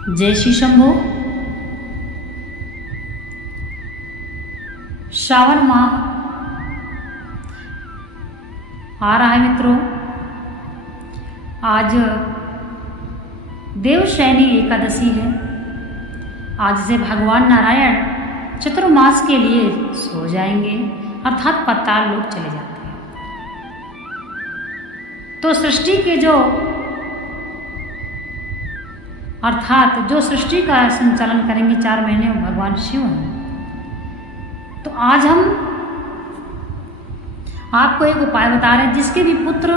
जय श्री शंभो। श्रावण माह आ रहा है मित्रों। आज देवशयनी एकादशी है। आज से भगवान नारायण चतुर्मास के लिए सो जाएंगे, अर्थात पाताल लोक चले जाते हैं। तो सृष्टि के जो सृष्टि का संचालन करेंगे 4 महीने में भगवान शिव हैं। तो आज हम आपको एक उपाय बता रहे हैं जिसके भी पुत्र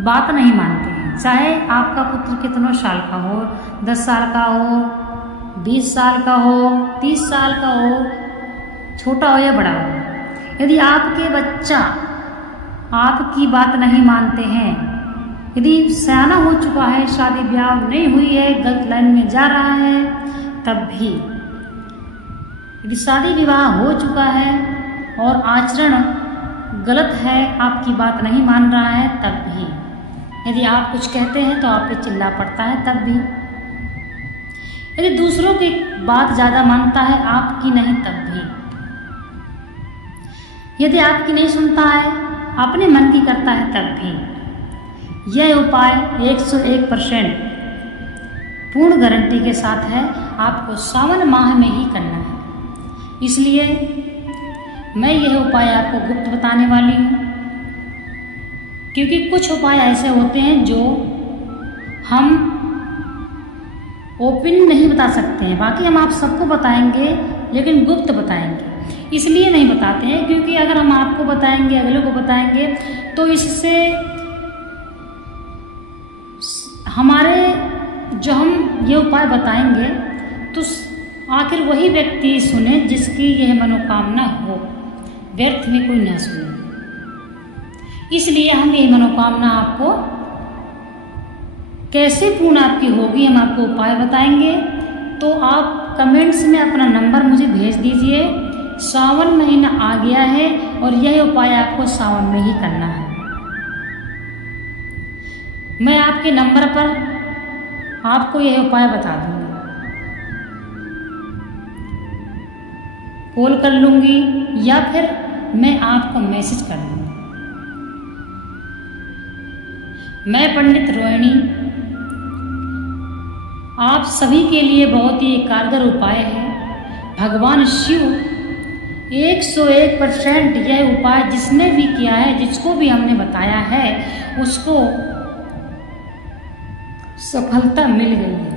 बात नहीं मानते हैं। चाहे आपका पुत्र कितनों साल का हो, 10 साल का हो, 20 साल का हो, 30 साल का हो, छोटा हो या बड़ा हो, यदि आपके बच्चा आपकी बात नहीं मानते हैं, यदि सयाना हो चुका है, शादी ब्याह नहीं हुई है, गलत लाइन में जा रहा है, तब भी यदि शादी विवाह हो चुका है और आचरण गलत है, आपकी बात नहीं मान रहा है, तब भी यदि आप कुछ कहते हैं तो आप पे चिल्ला पड़ता है, तब भी यदि दूसरों की बात ज़्यादा मानता है, आपकी नहीं, तब भी यदि आपकी नहीं सुनता है, अपने मन की करता है, तब भी यह उपाय 101% पूर्ण गारंटी के साथ है। आपको सावन माह में ही करना है। इसलिए मैं यह उपाय आपको गुप्त बताने वाली हूँ, क्योंकि कुछ उपाय ऐसे होते हैं जो हम ओपन नहीं बता सकते हैं। बाकी हम आप सबको बताएंगे, लेकिन गुप्त बताएंगे। इसलिए नहीं बताते हैं क्योंकि अगर हम आपको बताएंगे, अगले को बताएंगे, तो इससे हमारे जो हम ये उपाय बताएंगे तो आखिर वही व्यक्ति सुने जिसकी यह मनोकामना हो, व्यर्थ में कोई ना सुने। इसलिए हम ये मनोकामना आपको कैसे पूर्ण आपकी होगी, हम आपको उपाय बताएंगे। तो आप कमेंट्स में अपना नंबर मुझे भेज दीजिए। सावन महीना आ गया है और यह उपाय आपको सावन में ही करना है। मैं आपके नंबर पर आपको यह उपाय बता दूंगी, कॉल कर लूंगी या फिर मैं आपको मैसेज कर दूंगी। मैं पंडित रोहिणी आप सभी के लिए बहुत ही कारगर उपाय है। भगवान शिव 101% यह उपाय जिसने भी किया है, जिसको भी हमने बताया है, उसको सफलता मिल गई है।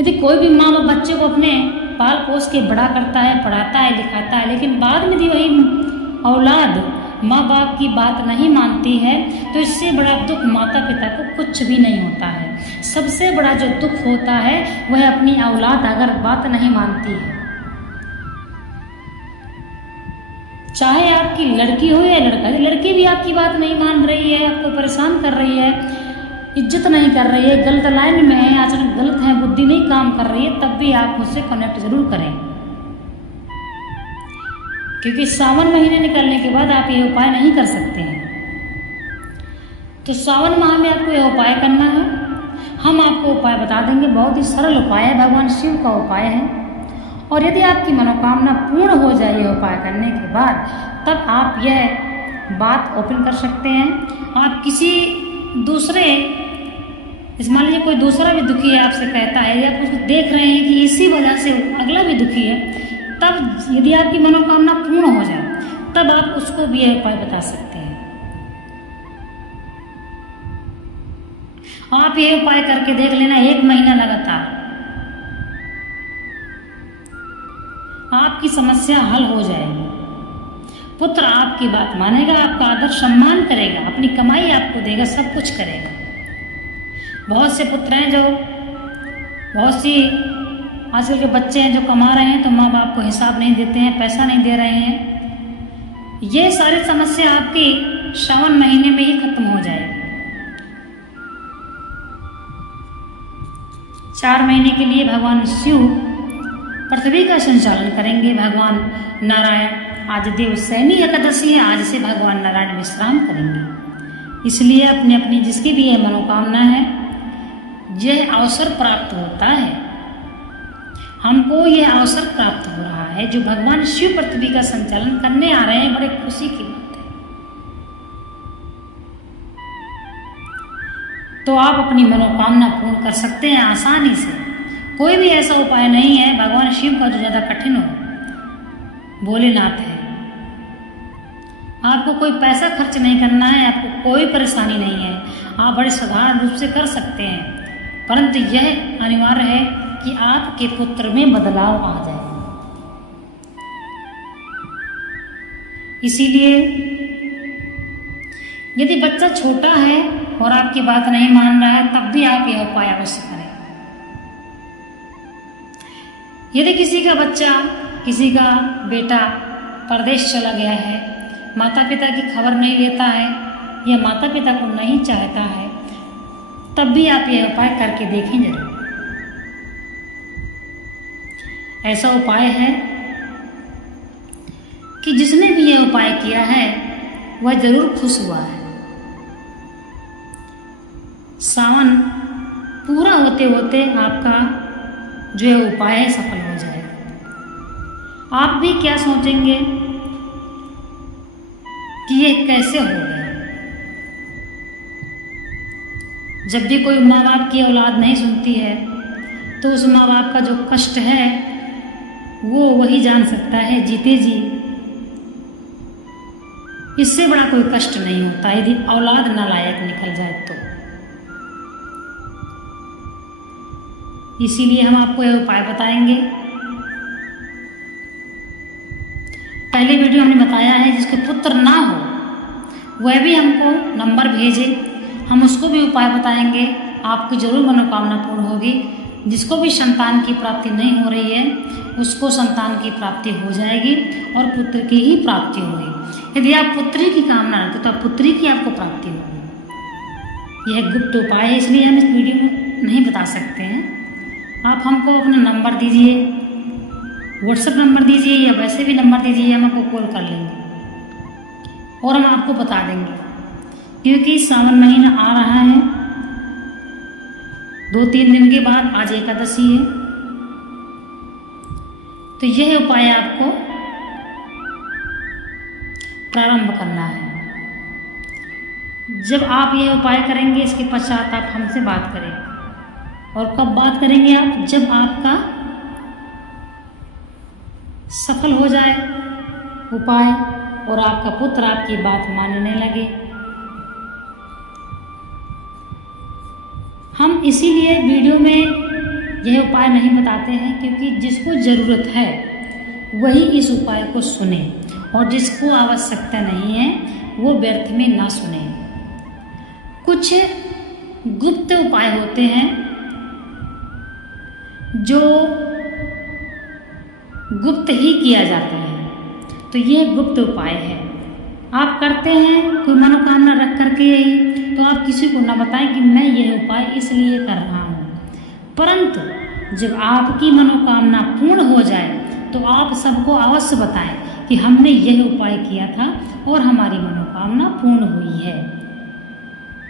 यदि कोई भी माँ बाप बच्चे को अपने पाल पोस के बड़ा करता है, पढ़ाता है, लिखाता है, लेकिन बाद में यदि वही औलाद माँ बाप की बात नहीं मानती है, तो इससे बड़ा दुख माता पिता को कुछ भी नहीं होता है। सबसे बड़ा जो दुख होता है वह अपनी औलाद अगर बात नहीं मानती है। चाहे आपकी लड़की हो या लड़का, लड़की भी आपकी बात नहीं मान रही है, आपको परेशान कर रही है, इज्जत नहीं कर रही है, गलत लाइन में है, आचरण गलत है, बुद्धि नहीं काम कर रही है, तब भी आप मुझसे कनेक्ट जरूर करें। क्योंकि सावन महीने निकलने के बाद आप ये उपाय नहीं कर सकते हैं। तो सावन माह में आपको यह उपाय करना है। हम आपको उपाय बता देंगे, बहुत ही सरल उपाय है, भगवान शिव का उपाय है। और यदि आपकी मनोकामना पूर्ण हो जाए यह उपाय करने के बाद, तब आप यह बात ओपन कर सकते हैं। आप किसी दूसरे, मान लीजिए कोई दूसरा भी दुखी है, आपसे कहता है, या आप उसको देख रहे हैं कि इसी वजह से अगला भी दुखी है, तब यदि आपकी मनोकामना पूर्ण हो जाए, तब आप उसको भी यह उपाय बता सकते हैं। आप ये उपाय करके देख लेना, 1 महीना लगातार आपकी समस्या हल हो जाएगी। पुत्र आपकी बात मानेगा, आपका आदर सम्मान करेगा, अपनी कमाई आपको देगा, सब कुछ करेगा। बहुत से पुत्र हैं जो, बहुत सी आजकल के बच्चे हैं जो कमा रहे हैं तो माँ बाप को हिसाब नहीं देते हैं, पैसा नहीं दे रहे हैं। ये सारी समस्या आपकी श्रावण महीने में ही खत्म हो जाएगी। 4 महीने के लिए भगवान शिव पृथ्वी का संचालन करेंगे। भगवान नारायण, आज देवशयनी एकादशी है, आज से भगवान नारायण विश्राम करेंगे। इसलिए अपनी अपनी जिसकी भी यह मनोकामना है, यह अवसर प्राप्त होता है, हमको यह अवसर प्राप्त हो रहा है जो भगवान शिव पृथ्वी का संचालन करने आ रहे हैं। बड़े खुशी की बात है। तो आप अपनी मनोकामना पूर्ण कर सकते हैं आसानी से। कोई भी ऐसा उपाय नहीं है भगवान शिव का जो ज़्यादा कठिन हो। भोलेनाथ है, आपको कोई पैसा खर्च नहीं करना है, आपको कोई परेशानी नहीं है, आप बड़े साधारण रूप से कर सकते हैं। परंतु यह अनिवार्य है कि आपके पुत्र में बदलाव आ जाए। इसीलिए यदि बच्चा छोटा है और आपकी बात नहीं मान रहा है, तब भी आप यह उपाय अवश्य करें। यदि किसी का बच्चा, किसी का बेटा परदेश चला गया है, माता पिता की खबर नहीं लेता है या माता पिता को नहीं चाहता है, तब भी आप यह उपाय करके देखें जरूर। ऐसा उपाय है कि जिसने भी यह उपाय किया है वह जरूर खुश हुआ है। सावन पूरा होते होते आपका जो यह उपाय है सफल हो जाएगा। आप भी क्या सोचेंगे कि ये कैसे हो गया। जब भी कोई माँ बाप की औलाद नहीं सुनती है तो उस माँ बाप का जो कष्ट है वो वही जान सकता है जीते जी। इससे बड़ा कोई कष्ट नहीं होता यदि औलाद नालायक निकल जाए तो। इसीलिए हम आपको यह उपाय बताएंगे। पहले वीडियो हमने बताया है जिसके पुत्र ना हो वह भी हमको नंबर भेजे, हम उसको भी उपाय बताएंगे, आपकी जरूर मनोकामना पूर्ण होगी। जिसको भी संतान की प्राप्ति नहीं हो रही है उसको संतान की प्राप्ति हो जाएगी और पुत्र की ही प्राप्ति होगी। यदि आप पुत्री की कामना रखते तो पुत्री की आपको प्राप्ति होगी। यह गुप्त उपाय है, इसलिए हम इस वीडियो में नहीं बता सकते हैं। आप हमको अपना नंबर दीजिए, व्हाट्सएप नंबर दीजिए या वैसे भी नंबर दीजिए, हम आपको कॉल कर लेंगे और हम आपको बता देंगे। क्योंकि सावन महीना आ रहा है, 2-3 दिन के बाद आज एकादशी है, तो यह उपाय आपको प्रारंभ करना है। जब आप यह उपाय करेंगे इसके पश्चात आप हमसे बात करें। और कब बात करेंगे आप? जब आपका सफल हो जाए उपाय और आपका पुत्र आपकी बात मानने लगे। हम इसीलिए वीडियो में यह उपाय नहीं बताते हैं क्योंकि जिसको ज़रूरत है वही इस उपाय को सुने और जिसको आवश्यकता नहीं है वो व्यर्थ में ना सुने। कुछ गुप्त उपाय होते हैं जो गुप्त ही किया जाता है, तो ये गुप्त उपाय है। आप करते हैं कोई मनोकामना रख करके ही, तो आप किसी को ना बताएं कि मैं यह उपाय इसलिए कर रहा हूँ। परंतु जब आपकी मनोकामना पूर्ण हो जाए तो आप सबको अवश्य बताएं कि हमने यह उपाय किया था और हमारी मनोकामना पूर्ण हुई है।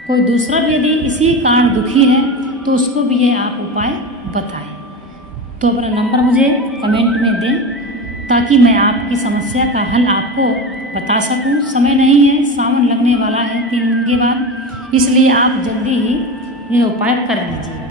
कोई दूसरा भी यदि इसी कारण दुखी है तो उसको भी यह आप उपाय बताएं। तो अपना नंबर मुझे कमेंट में दें ताकि मैं आपकी समस्या का हल आपको बता सकूं। समय नहीं है, सावन लगने वाला है 3 दिन के बाद, इसलिए आप जल्दी ही यह उपाय कर लीजिए।